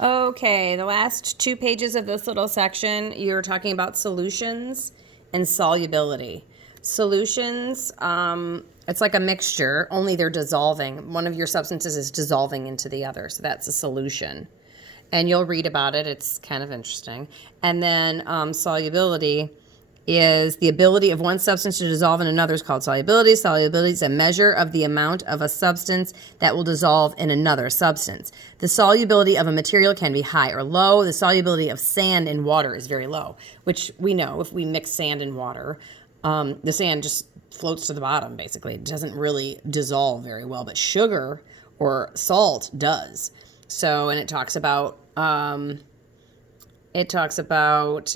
Okay, the last 2 pages of this little section, you're talking about solutions and solubility. Solutions, it's like a mixture, only they're dissolving. One of your substances is dissolving into the other, so that's a solution. And you'll read about it. It's kind of interesting. And then solubility is the ability of one substance to dissolve in another is called solubility. Solubility is a measure of the amount of a substance that will dissolve in another substance. The solubility of a material can be high or low. The solubility of sand in water is very low, which we know if we mix sand and water, the sand just floats to the bottom, basically. It doesn't really dissolve very well, but sugar or salt does. So, and it talks about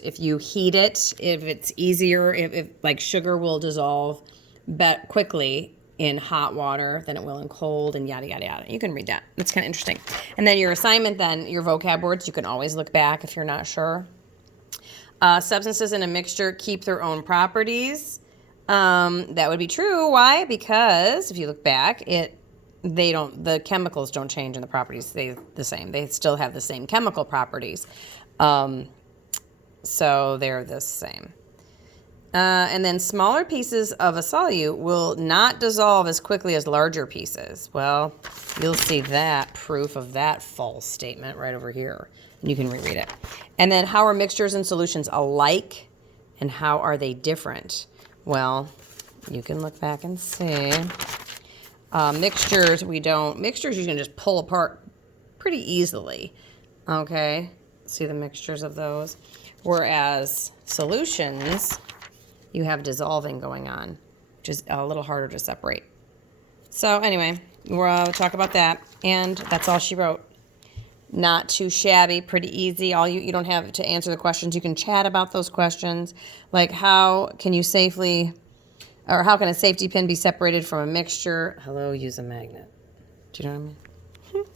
if you heat it, if it's easier, if like sugar will dissolve quickly in hot water than it will in cold, and yada, yada, yada. You can read that. It's kind of interesting. And then your assignment, then your vocab words, you can always look back if you're not sure. Substances in a mixture keep their own properties. That would be true. Why? Because if you look back, the chemicals don't change and the properties stay the same. They still have the same chemical properties. So they're the same. And then smaller pieces of a solute will not dissolve as quickly as larger pieces. Well, you'll see that proof of that false statement right over here. And you can reread it. And then how are mixtures and solutions alike and how are they different? Well, you can look back and see. Mixtures, mixtures you can just pull apart pretty easily. Okay, see the mixtures of those. Whereas solutions, you have dissolving going on, which is a little harder to separate. So anyway, we'll talk about that. And that's all she wrote. Not too shabby, pretty easy. You don't have to answer the questions. You can chat about those questions. Like how can a safety pin be separated from a mixture? Hello, use a magnet. Do you know what I mean?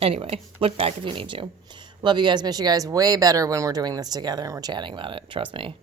Anyway, look back if you need to. Love you guys, miss you guys. Way better when we're doing this together and we're chatting about it. Trust me.